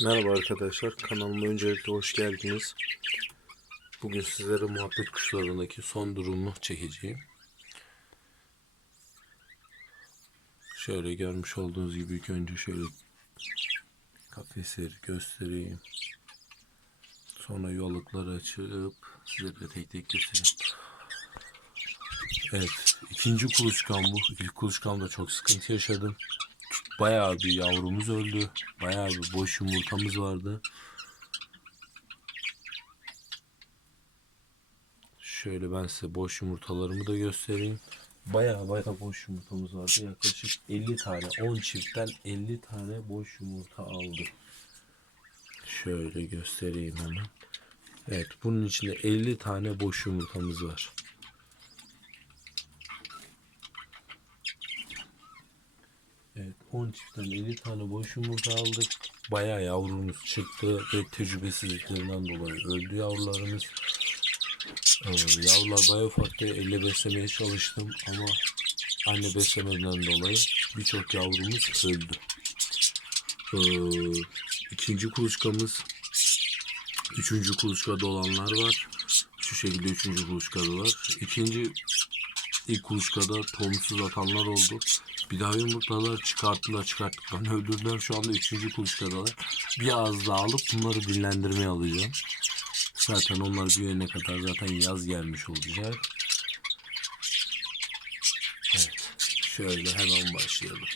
Merhaba arkadaşlar, kanalıma öncelikle hoş geldiniz. Bugün sizlere muhabbet kuşlarındaki son durumu çekeceğim. Şöyle görmüş olduğunuz gibi ilk önce şöyle kafesleri göstereyim. Sonra yuvalıkları açıp sizlere tek tek göstereyim. Evet, ikinci kuluçkam bu. İlk kuluçkamda çok sıkıntı yaşadım bayağı bir yavrumuz öldü. Bayağı bir boş yumurtamız vardı. Şöyle ben size boş yumurtalarımı da göstereyim. Bayağı bayağı boş yumurtamız vardı. Yaklaşık 50 tane, 10 çiftten 50 tane boş yumurta aldı. Şöyle göstereyim hemen. Evet, bunun içinde 50 tane boş yumurtamız var. Evet 10 çiftten 50 tane boş yumurta aldık. Bayağı yavrumuz çıktı ve tecrübesizliklerinden dolayı öldü yavrularımız. Ee, yavrular bayağı ufaktı. Elle beslemeye çalıştım ama anne beslemeden dolayı birçok yavrumuz öldü. Ee, ikinci kuluçkamız üçüncü kuluçkada olanlar var. Şu şekilde üçüncü kuluçkadalar. İkinci ilk kuluçkada tohumsuz atanlar oldu. Bir daha yumurtalar çıkarttılar çıkarttıklarını öldürdüler. Şu anda üçüncü kuluçkadalar. Bir az daha alıp bunları dinlendirmeye alacağım. Zaten onlar büyüyene kadar zaten yaz gelmiş olacak. Evet. Şöyle hemen başlayalım.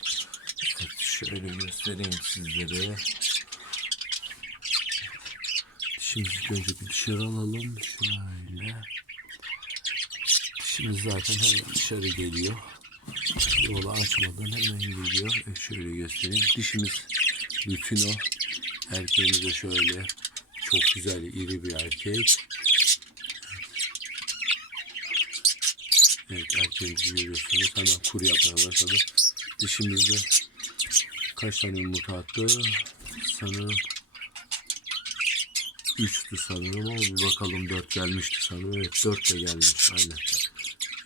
Evet, şöyle göstereyim sizlere. Şimdi önce bir dışarı alalım. Şöyle. Dişimiz zaten hemen dışarı geliyor. Yolu açmadan hemen geliyor. E şöyle göstereyim. Dişimiz bütün o. Erkeğimiz de şöyle. Çok güzel iri bir erkek. Evet erkeğimizi görüyorsunuz. Hemen kur yapmaya başladı. Dişimizde kaç tane yumurta attı? Sanırım 3'tü sanırım ama bir bakalım 4 gelmişti sanırım. Evet 4 de gelmiş aynen.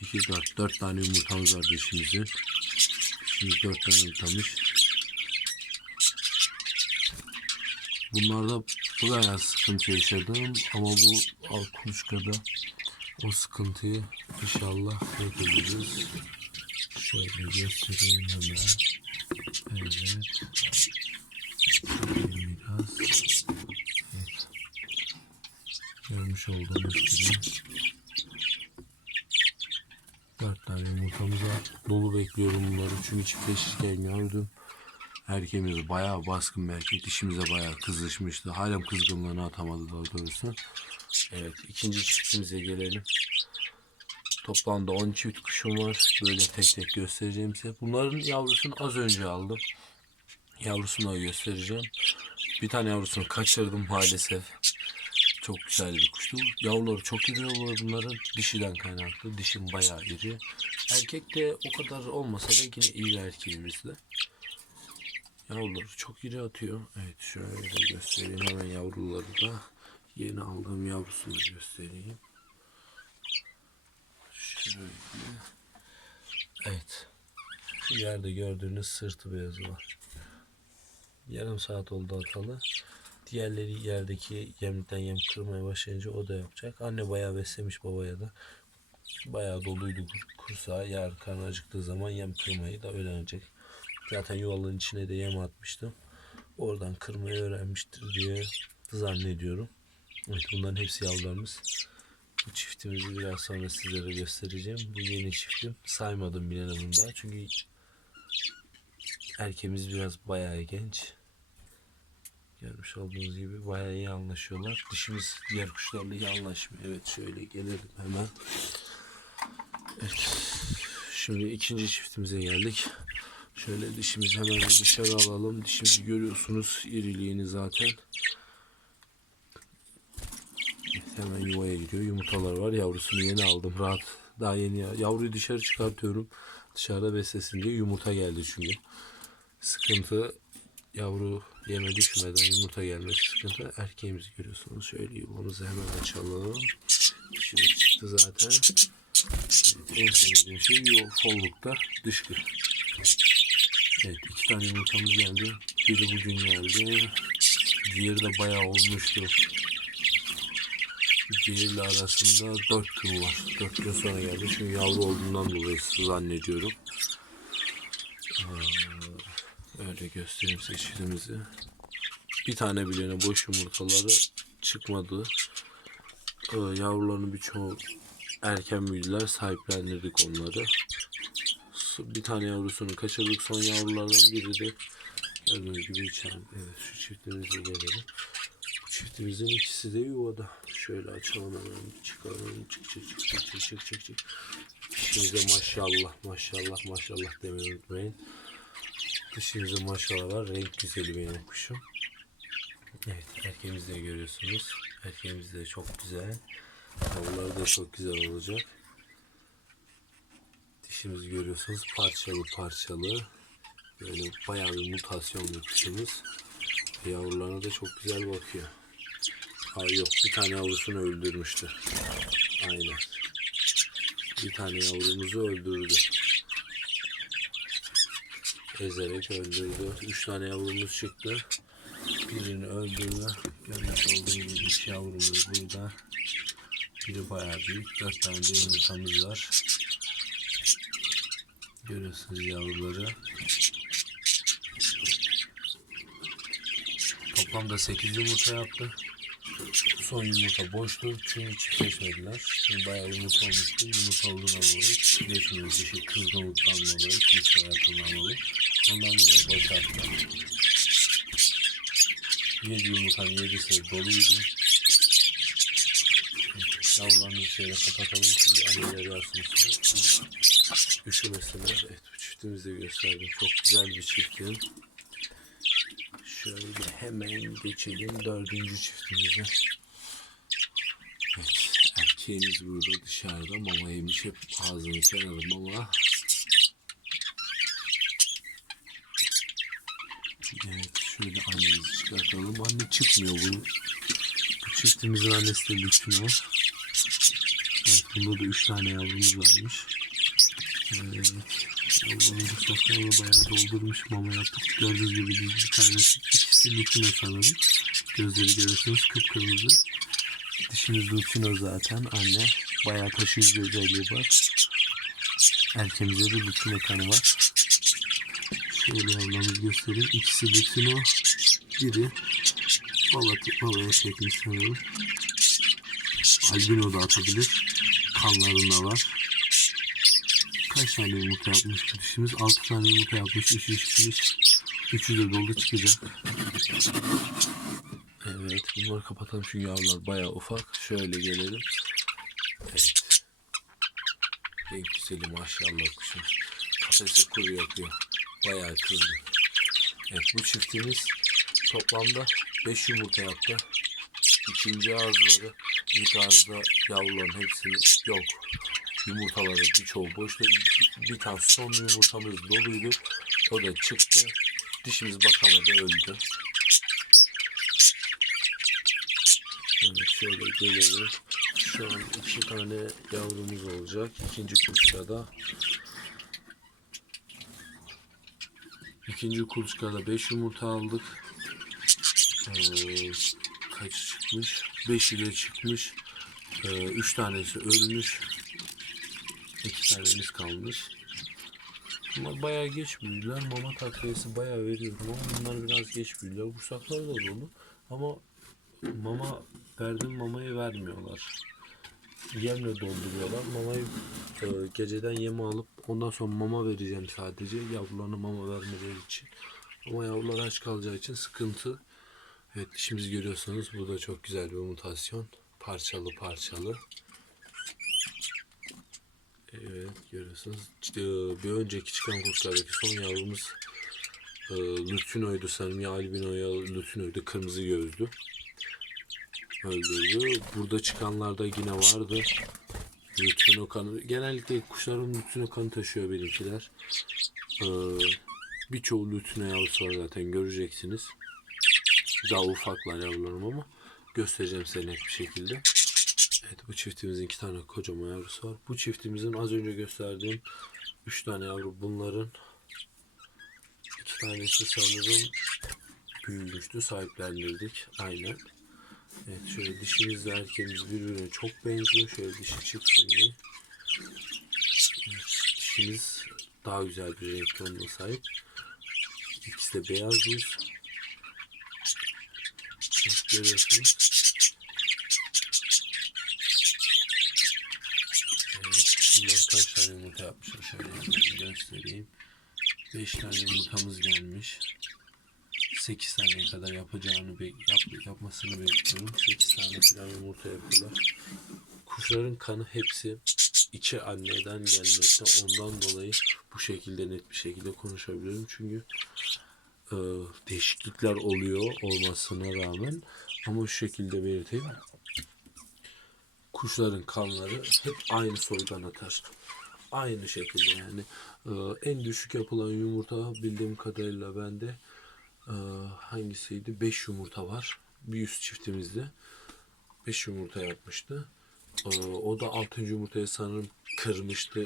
2, 4, 4 tane yumurtamız var dişimizin. Dişimiz 4 tane yumurtamış. Bunlarda bayağı sıkıntı yaşadım ama bu alt kuluçkada o sıkıntıyı inşallah edeceğiz. Şöyle göstereyim hemen. Evet. Biraz. Evet. Görmüş olduğunuz gibi. Dört tane yumurtamız var. Dolu bekliyorum bunları çünkü çiftleşirken gördüm. Erkeğimiz bayağı baskın bir erkek. Dişimize bayağı kızışmıştı. Halen kızgınlığını atamadı daha doğrusu. Evet ikinci çiftimize gelelim. Toplamda 10 çift kuşum var. Böyle tek tek göstereceğim size. Bunların yavrusunu az önce aldım. Yavrusunu da göstereceğim. Bir tane yavrusunu kaçırdım maalesef. Çok güzel bir kuştu. Yavruları çok iri oluyor bunların. Dişiden kaynaklı. Dişim bayağı iri. Erkek de o kadar olmasa da yine iyi erkeğimizde. Yavruları çok iri atıyor. Evet şöyle göstereyim hemen yavruları da. Yeni aldığım yavrusunu göstereyim. Şöyle. Evet. Şu yerde gördüğünüz sırtı beyazı var. Yarım saat oldu atalı. Diğerleri yerdeki yemlikten yem kırmaya başlayınca o da yapacak. Anne bayağı beslemiş babaya da. Bayağı doluydu kur- kursağı. Yar karnı acıktığı zaman yem kırmayı da öğrenecek. Zaten yuvalığın içine de yem atmıştım. Oradan kırmayı öğrenmiştir diye zannediyorum. Evet bunların hepsi yavrularımız. Bu çiftimizi biraz sonra sizlere göstereceğim. Bu yeni çiftim. Saymadım bile bunu daha. Çünkü erkeğimiz biraz bayağı genç. Görmüş olduğunuz gibi bayağı iyi anlaşıyorlar. Dişimiz diğer kuşlarla iyi anlaşmıyor. Evet şöyle gelelim hemen. Evet. Şimdi ikinci çiftimize geldik. Şöyle dişimizi hemen dışarı alalım. Dişimizi görüyorsunuz. iriliğini zaten. Evet, hemen yuvaya gidiyor. Yumurtalar var. Yavrusunu yeni aldım. Rahat. Daha yeni ya- yavruyu dışarı çıkartıyorum. Dışarıda beslesin diye yumurta geldi çünkü. Sıkıntı yavru yeme düşmeden yumurta gelmesi sıkıntı. Erkeğimizi görüyorsunuz. Şöyle yuvamızı hemen açalım. Dişimiz çıktı zaten. En sevdiğim şey follukta dışkı. Evet iki tane yumurtamız geldi. Biri bugün geldi. Diğeri de bayağı olmuştu. Diğeriyle arasında 4 gün var. 4 gün sonra geldi. Çünkü yavru olduğundan dolayı zannediyorum. Ee, öyle göstereyim size çiftimizi. Bir tane bilene boş yumurtaları çıkmadı. Ee, yavruların birçoğu erken büyüdüler. Sahiplendirdik onları. Bir tane yavrusunu kaçırdık. Son yavrulardan biri de gördüğünüz gibi içeride. Evet şu çiftimize gelelim. Bu çiftimizin ikisi de yuvada. Şöyle açalım hemen. Çıkaralım. Çık çık çık çık çık çık çık. Dişinize maşallah maşallah maşallah demeyi unutmayın. Dişinize maşallah var. Renk güzeli benim kuşum. Evet erkeğimizi de görüyorsunuz. Erkeğimiz de çok güzel. Yavruları da çok güzel olacak. Dişimizi görüyorsunuz parçalı parçalı. Böyle bayağı bir mutasyonlu kuşumuz. Yavrularına da çok güzel bakıyor. Ay yok bir tane yavrusunu öldürmüştü. Aynen. Bir tane yavrumuzu öldürdü. Ezerek öldürdü. Üç tane yavrumuz çıktı. Birini öldürdü. Görmüş olduğunuz gibi iki yavrumuz burada. Biri bayağı büyük. Dört tane de yumurtamız var. Görüyorsunuz yavruları. Toplamda 8 yumurta yaptı. Son yumurta boştu çünkü çiftleşmediler. Şimdi bayağı yumurta olmuştu. Yumurta olduğundan dolayı çiftleşmiyor. Dişi kızgınlıktan dolayı, kız dolayı. Ondan dolayı boşalttı. 7 yumurtanın 7'si doluydu. Yavrularını şöyle kapatalım. Şimdi anneleri yarsın. Üşümesinler. Evet bu çiftimizi de gösterdim. Çok güzel bir çiftim. Şöyle hemen geçelim dördüncü çiftimize. Evet, erkeğimiz burada dışarıda mama yemiş hep ağzını kenarı mama. Evet şöyle annemizi çıkartalım. Anne çıkmıyor bu. Bu çiftimizin annesi de var. Evet bunda da üç tane yavrumuz varmış. Evet. Bu sofrayı bayağı doldurmuş mama yaptık. Gördüğünüz gibi biz bir tanesi ikisi Lütfü'ne sanırım. Gözleri görüyorsunuz kıpkırmızı. Dişimiz Lütfü'ne zaten anne. Bayağı taşıyıcı özelliği var. Erkemizde de Lütfü'ne kanı var. Şöyle yavrularımızı göstereyim. İkisi Lütfü'ne biri baba, babaya çekmiş sanırım. Albino da atabilir. Kanlarında var. Kaç tane yumurta yapmış dişimiz? 6 tane yumurta yapmış. 3'ü çıkmış. 3'ü de dolu çıkacak. Evet bunları kapatalım çünkü yavrular bayağı ufak. Şöyle gelelim. Evet. Renk güzeli maşallah kuşum. Kafese kuru yapıyor. Bayağı kızdı. Evet bu çiftimiz toplamda 5 yumurta yaptı. İkinci ağızları ilk ağızda yavruların hepsini yok. Yumurtaları birçoğu boştu. Bir tane son yumurtamız doluydu. O da çıktı. Dişimiz bakamadı öldü. Evet şöyle gelelim. Şu an iki tane yavrumuz olacak. İkinci kuluçkada. İkinci kuluçkada 5 yumurta aldık. Ee, kaç çıkmış? 5 ile çıkmış. 3 tanesi ölmüş. 2 tanemiz kalmış. Bunlar bayağı geç büyüdüler. Mama takviyesi bayağı veriyorum ama bunlar biraz geç büyüdüler. Kursakları da dolu. Ama mama verdim mamayı vermiyorlar. Yemle dolduruyorlar. Mamayı e, geceden yeme alıp ondan sonra mama vereceğim sadece. Yavrularına mama vermeleri için. Ama yavrular aç kalacağı için sıkıntı. Evet dişimizi görüyorsanız bu da çok güzel bir mutasyon. Parçalı parçalı. Evet görüyorsunuz. Bir önceki çıkan kurslardaki son yavrumuz e, Lütfünoydu sanırım. Ya albino ya Lütfünoydu. Kırmızı gözlü. Öldürdü. Burada çıkanlarda yine vardı. Lütfüno kanı. Genellikle kuşların Lütfüno kanı taşıyor benimkiler. Ee, Birçoğu Lütfüno yavrusu var zaten göreceksiniz. Daha ufaklar yavrularım ama göstereceğim size net bir şekilde. Evet bu çiftimizin iki tane kocaman yavrusu var. Bu çiftimizin az önce gösterdiğim üç tane yavru bunların iki tanesi sanırım büyümüştü. Sahiplendirdik. Aynen. Evet şöyle dişimiz ve erkeğimiz birbirine çok benziyor. Şöyle dişi çıksın diye. Evet, dişimiz daha güzel bir renk tonuna sahip. İkisi de beyaz yüz. Evet, görüyorsunuz. Bunlar kaç tane yumurta yapmışlar şöyle göstereyim. 5 tane yumurtamız gelmiş. 8 taneye kadar yapacağını bek yap yapmasını bekliyorum. 8 tane falan yumurta yapıyorlar. Kuşların kanı hepsi içi anneden gelmekte. Ondan dolayı bu şekilde net bir şekilde konuşabiliyorum. Çünkü e, değişiklikler oluyor olmasına rağmen ama şu şekilde belirteyim. Kuşların kanları hep aynı soydan atar. Aynı şekilde yani. E, en düşük yapılan yumurta bildiğim kadarıyla bende e, hangisiydi? 5 yumurta var. Bir üst çiftimizde. 5 yumurta yapmıştı. E, o da 6. yumurtayı sanırım kırmıştı.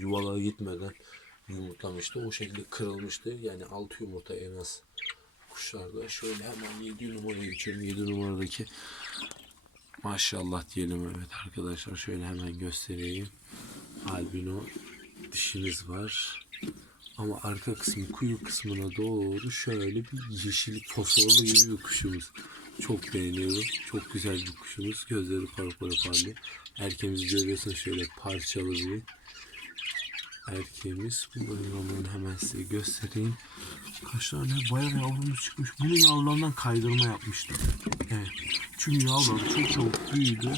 Yuvala, e, gitmeden yumurtlamıştı. O şekilde kırılmıştı. Yani 6 yumurta en az kuşlarda. Şöyle hemen 7 numaraya geçelim. 7 numaradaki maşallah diyelim evet arkadaşlar. Şöyle hemen göstereyim. Albino dişimiz var. Ama arka kısmı kuyu kısmına doğru şöyle bir yeşil fosforlu gibi bir kuşumuz. Çok beğeniyorum. Çok güzel bir kuşumuz. Gözleri para para parlıyor. Erkeğimizi görüyorsunuz şöyle parçalı bir erkeğimiz. Bunların hemen size göstereyim. Kaç tane bayağı yavrumuz çıkmış. Bunu yavrularından kaydırma yapmıştım. Evet. Çünkü yavrular çok çok büyüdü.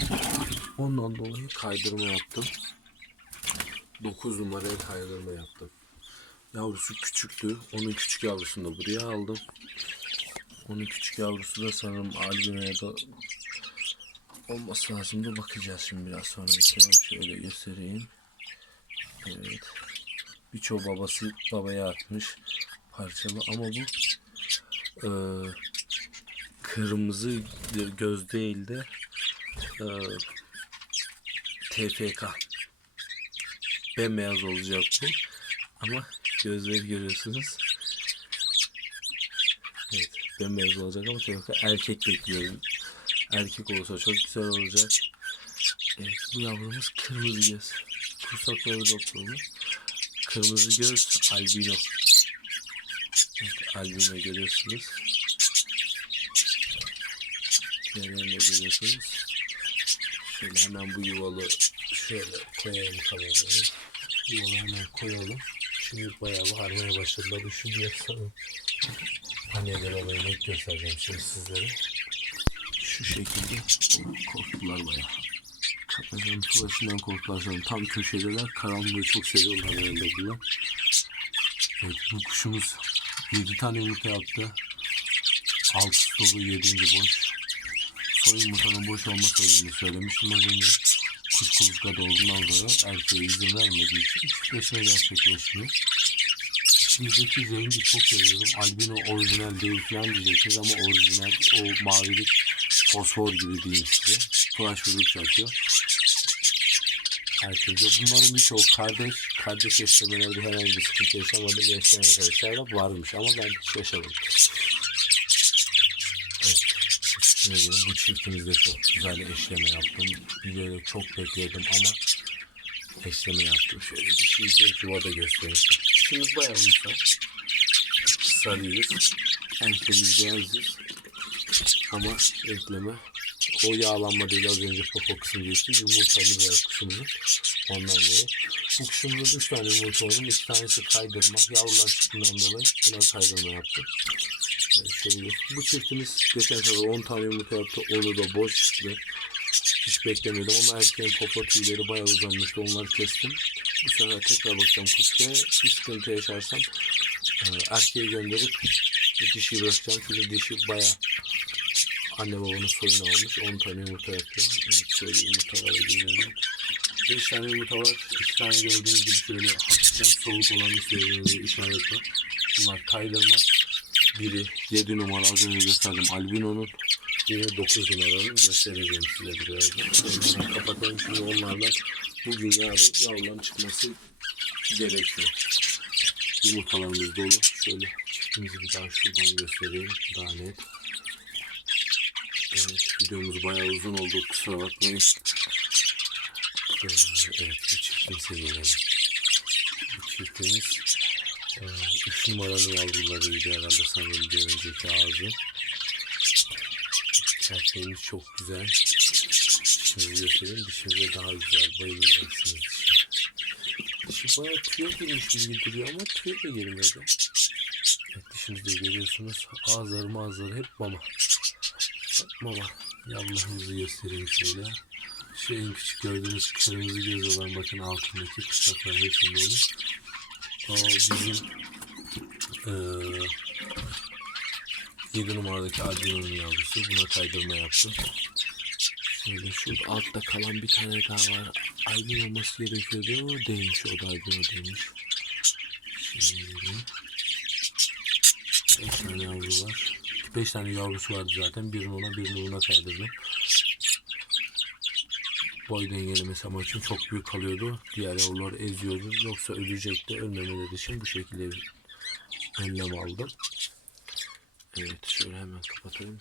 Ondan dolayı kaydırma yaptım. 9 numaraya kaydırma yaptım. Yavrusu küçüktü. Onun küçük yavrusunu da buraya aldım. Onun küçük yavrusu da sanırım albinoya da olması lazım da bakacağız şimdi biraz sonra. Şöyle göstereyim. Evet. Birçoğu babası babaya atmış parçalı ama bu e, kırmızı göz değil de e, TFK bembeyaz olacak bu ama gözleri görüyorsunuz. Evet bembeyaz olacak ama TFK erkek bekliyorum. Erkek olursa çok güzel olacak. Evet bu yavrumuz kırmızı göz. Kursakları doktoru kırmızı göz albino. Evet albino görüyorsunuz. Diğerlerini görüyorsunuz. Şöyle hemen bu yuvalı şöyle koyalım kamerayı. Yuvalı hemen koyalım. Çünkü bayağı bağırmaya başladılar. Üşüdüyor sanırım. Anneler olayı net göstereceğim şimdi sizlere. Şu şekilde korktular bayağı. Kapacağım tuvaşından korktular sanırım. Tam köşedeler. Karanlığı çok seviyorlar herhalde bunlar. Evet bu kuşumuz 7 tane yumurta yaptı. 6 dolu 7. boş soy yumurtanın boş olma sebebini söylemiştim az önce. Kuluçkada olduğundan sonra erkeğe izin vermediği için çiftleşme gerçekleşmiyor. İçimizdeki rengi çok seviyorum. Albino orijinal değil falan diyeceksiniz ama orijinal o mavilik fosfor gibi diyeyim size. Flash vuruk yapıyor. Herkese. Bunların birçoğu kardeş. Kardeş eşlemelerde herhangi bir sıkıntı yaşamadım. Yaşayan arkadaşlar da varmış ama ben hiç yaşamadım. Ne diyeyim, bu çiftimizde çok güzel eşleme yaptım. Bilerek çok bekledim ama eşleme yaptım. Şöyle bir şey de yuvada göstereyim. Dişimiz bayağı insan. Sarıyız. Erkeğimiz beyazız. Ama ekleme. O yağlanma değil az önce popo kısmı geçti. Yumurtamız var kuşumuzun. Ondan dolayı. Bu kuşumuzun 3 tane yumurta var. 2 tanesi kaydırma. Yavrular çıktığından dolayı buna kaydırma yaptım. Şöyle. Bu çiftimiz geçen sefer 10 tane yumurta yaptı. Onu da boş çıktı. Hiç beklemiyordum ama erkeğin popo tüyleri bayağı uzanmıştı. Onları kestim. Bu sefer tekrar bakacağım kutuya. Bir sıkıntı yaşarsam e, erkeği gönderip dişi bırakacağım. Çünkü dişi bayağı anne babanın soyunu almış. 10 tane yumurta yapıyor. Evet, şöyle yumurtalara geliyorum. 5 tane yumurta var. 2 tane gördüğünüz gibi şöyle hafiften soğuk olan bir şey işaret var. Bunlar kaydırma. Biri 7 numara az önce gösterdim albino'nun. Yine 9 numaranın göstereceğim size birazdan. Hemen kapatalım çünkü onlardan bugün yarın yavruların çıkması gerekiyor. Yumurtalarımız dolu. Şöyle Çiftimizi bir daha şuradan göstereyim. Daha net. Evet videomuz bayağı uzun oldu. Kusura bakmayın. Ee, evet bu çiftimize gelelim. Bu çiftimiz e, üç numaralı yavrularıydı herhalde sanırım bir önceki ağzı. Erkeğimiz çok güzel. Dişimizi göstereyim. Dişimize daha güzel. Bayılacaksınız dişi. Bayağı tüyo girmiş gibi duruyor ama tüyo da girmedi. Evet, dişimizde görüyorsunuz. Ağızları mağızları hep mama. Hep mama. Yavrularımızı göstereyim şöyle. Şu en küçük gördüğünüz kırmızı göz olan bakın altındaki kuşaklar hepsinde olur. O bizim eee 7 numaradaki albino'nun yavrusu. Buna kaydırma yaptım. Şöyle şurada altta kalan bir tane daha var. Albino olması gerekiyordu. O değilmiş. O da albino değilmiş. Şimdi 5 tane yavru var. 5 tane yavrusu vardı zaten. Birini ona birini ona kaydırdım. Boy dengelemesi amacım çok büyük kalıyordu. Diğer yavrular eziyordu. Yoksa ölecekti. Ölmemeleri için bu şekilde bir önlem aldım. Evet şöyle hemen kapatalım.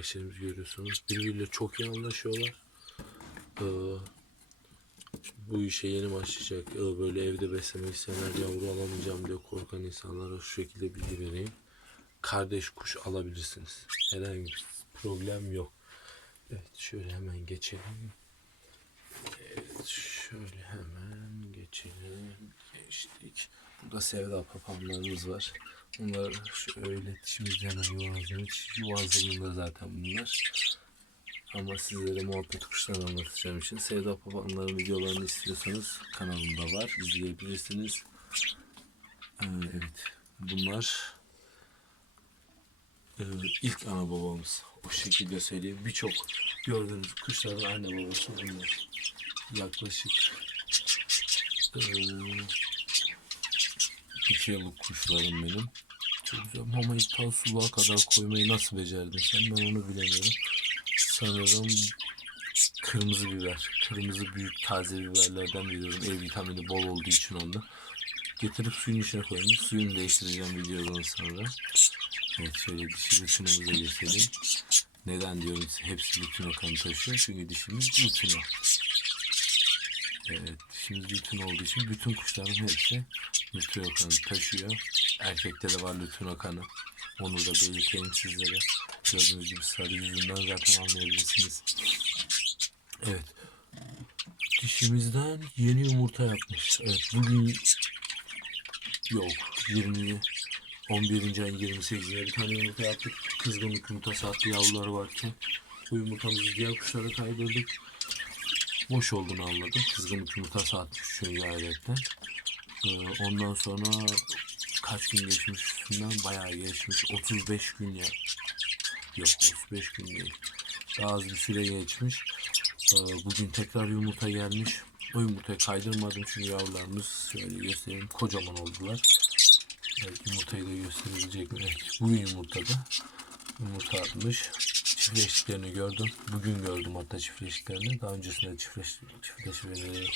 Eşlerimizi görüyorsunuz. Birbiriyle çok iyi anlaşıyorlar. Ee, bu işe yeni başlayacak. Ee, böyle evde beslemek isteyenler yavru alamayacağım diye korkan insanlara şu şekilde bilgi vereyim. Kardeş kuş alabilirsiniz. Herhangi bir problem yok. Evet şöyle hemen geçelim. Evet şöyle hemen geçelim. Geçtik. Burada sevda papağanlarımız var. Bunlar şöyle dişimizde hemen yuvazlamış. Yuvazlarında zaten bunlar. Ama sizlere muhabbet kuşlarını anlatacağım için Sevda Papağanların videolarını istiyorsanız kanalımda var. izleyebilirsiniz. Ee, evet. Bunlar e, ilk ana babamız. O şekilde söyleyeyim. Birçok gördüğünüz kuşların anne babası bunlar. Yaklaşık e, iki yıllık kuşlarım benim. Çok güzel. Mamayı ta suluğa kadar koymayı nasıl becerdin sen? Ben onu bilemiyorum. Sanırım kırmızı biber. Kırmızı büyük taze biberlerden veriyorum. E vitamini bol olduğu için onda. Getirip suyun içine koymuş. Suyunu değiştireceğim videodan sonra. Evet şöyle dişi bütünümüze geçelim. Neden diyorum hepsi bütün kanı taşıyor? Çünkü dişimiz bütün. Evet dişimiz bütün olduğu için bütün kuşların hepsi bütün kanı taşıyor. Erkekte de var bütün kanı. Onu da belirteyim sizlere. Gördüğünüz gibi sarı yüzünden zaten anlayabilirsiniz. Evet. Dişimizden yeni yumurta yapmış. Evet bugün yok 20 11. ayın 28'ine bir tane yumurta yaptık. Kızgınlık yumurtası attı yavruları varken. Bu yumurtamızı diğer kuşlara kaydırdık. Boş olduğunu anladım. Kızgınlık yumurtası atmış çünkü ayrıca. Ee, ondan sonra kaç gün geçmiş üstünden bayağı geçmiş. 35 gün ya. Yok 35 gün değil. Daha az bir süre geçmiş. Ee, bugün tekrar yumurta gelmiş. O yumurtayı kaydırmadım çünkü yavrularımız şöyle göstereyim kocaman oldular. Yumurtayı da gösterebilecek mi? Evet, bu yumurtada yumurta atmış. Çiftleştiklerini gördüm. Bugün gördüm hatta çiftleştiklerini. Daha öncesinde çiftleş, çiftleşmeleri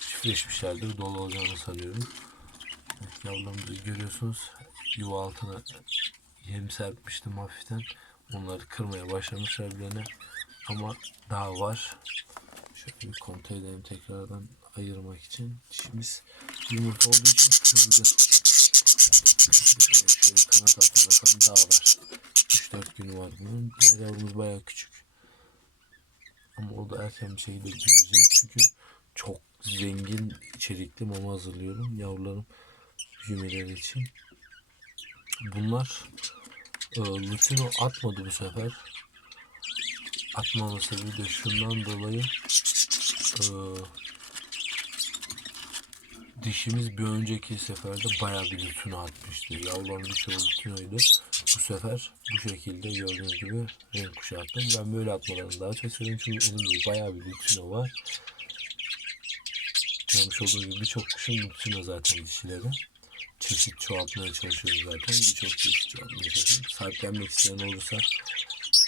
çiftleşmişlerdir. Dolu olacağını sanıyorum. Evet, yavrularımızı görüyorsunuz. Yuva altına yem serpmiştim hafiften. Onları kırmaya başlamışlar birbirine. Ama daha var. Şöyle bir edelim tekrardan ayırmak için. Dişimiz yumurta olduğu için kırıldı. Şöyle kanat altına bakalım daha var. 3-4 günü var bunun. Diğer yavrumuz bayağı küçük. Ama o da erken bir şekilde büyüyecek. Çünkü çok zengin içerikli mama hazırlıyorum yavrularım büyümeleri için. Bunlar e, Lutino atmadı bu sefer. Atmama sebebi de şundan dolayı e, dişimiz bir önceki seferde bayağı bir Lutino atmıştı. Yavruların birçoğu Lutino'ydu. Bu sefer bu şekilde gördüğünüz gibi renk kuşu attım. Ben böyle atmalarını daha çok seviyorum çünkü elimde bayağı bir Lutino var. Görmüş olduğunuz gibi birçok kuşun Lutino zaten dişileri çeşit çoğaltmaya çalışıyoruz zaten. Birçok çeşit çoğaltmaya çalışıyoruz. Sahiplenmek isteyen olursa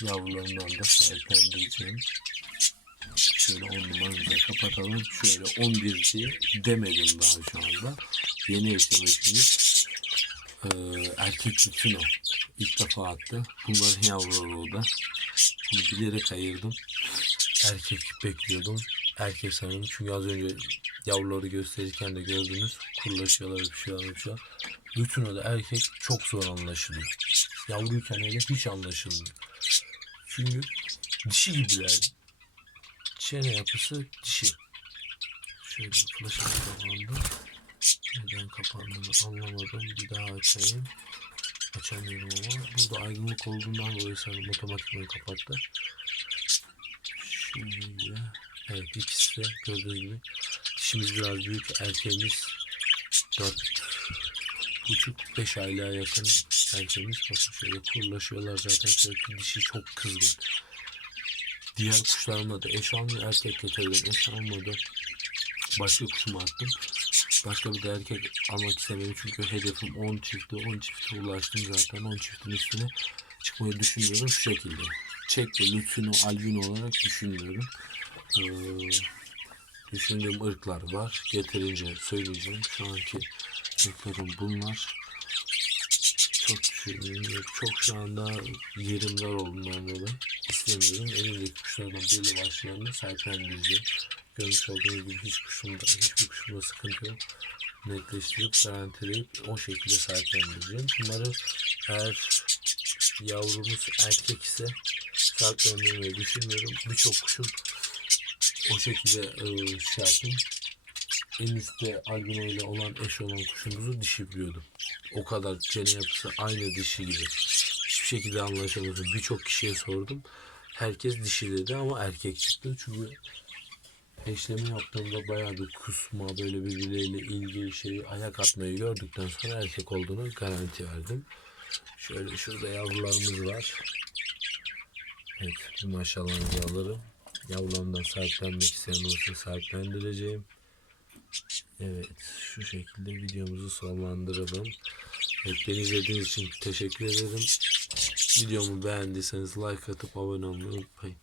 yavrularından da sahiplendireceğim. Şöyle 10 numarayı da kapatalım. Şöyle 11 diye demedim daha şu anda. Yeni eşlemişimiz. Ee, erkek lütino. İlk defa attı. Bunların yavruları o da. Bunu bilerek ayırdım. Erkek bekliyordum. Erkek sanırım. Çünkü az önce yavruları gösterirken de gördünüz. Kurlaşıyorlar, bir şey var, bir şey var. Lütino'da erkek çok zor anlaşılıyor. Yavruyken hele hiç anlaşılmıyor. Çünkü dişi gibiler. Çene yapısı dişi. Şöyle flaşım kapandı. Neden kapandığını anlamadım. Bir daha açayım. Açamıyorum ama. Burada aydınlık olduğundan dolayı sanırım otomatikman kapattı. Şimdi evet ikisi de gördüğünüz gibi dişimiz biraz büyük erkeğimiz 4 buçuk 5 aylığa yakın erkeğimiz bakın şöyle kurlaşıyorlar zaten sürekli dişi çok kızgın diğer kuşlarımla da eş almıyor erkek getirdim eş almadı başka kuşuma attım. Başka bir de erkek almak istemedim çünkü hedefim 10 çifti 10 çifte ulaştım zaten. 10 çiftin üstüne çıkmayı düşünüyorum şu şekilde. Çek ve lütfino albino olarak düşünmüyorum ee, düşündüğüm ırklar var. Getirince söyleyeceğim. Şu anki ırklarım bunlar çok çok şu anda yerim dar olduğundan dolayı istemiyorum. Elimdeki kuşlardan belli başlarını sahiplendireceğim görmüş olduğunuz gibi hiç kuşumda hiçbir kuşumda sıkıntı yok. Netleştirip garantileyip o şekilde sahiplendireceğim bunları eğer yavrumuz erkek ise sahiplendirmeyi düşünmüyorum. Birçok kuşum o şekilde e, şey yaptım. En üstte albino ile olan eş olan kuşumuzu dişi biliyordum. O kadar çene yapısı aynı dişi gibi. Hiçbir şekilde anlaşamadım. Birçok kişiye sordum. Herkes dişi dedi ama erkek çıktı. Çünkü eşleme yaptığımda bayağı bir kusma böyle birbirleriyle ilgili şeyi ayak atmayı gördükten sonra erkek olduğunu garanti verdim. Şöyle şurada yavrularımız var. Evet bu maşallahınızı alırım. Yavrularımdan sahiplenmek isteyen olursa sahiplendireceğim. Evet şu şekilde videomuzu sonlandıralım. Evet, beni izlediğiniz için teşekkür ederim. Videomu beğendiyseniz like atıp abone olmayı unutmayın.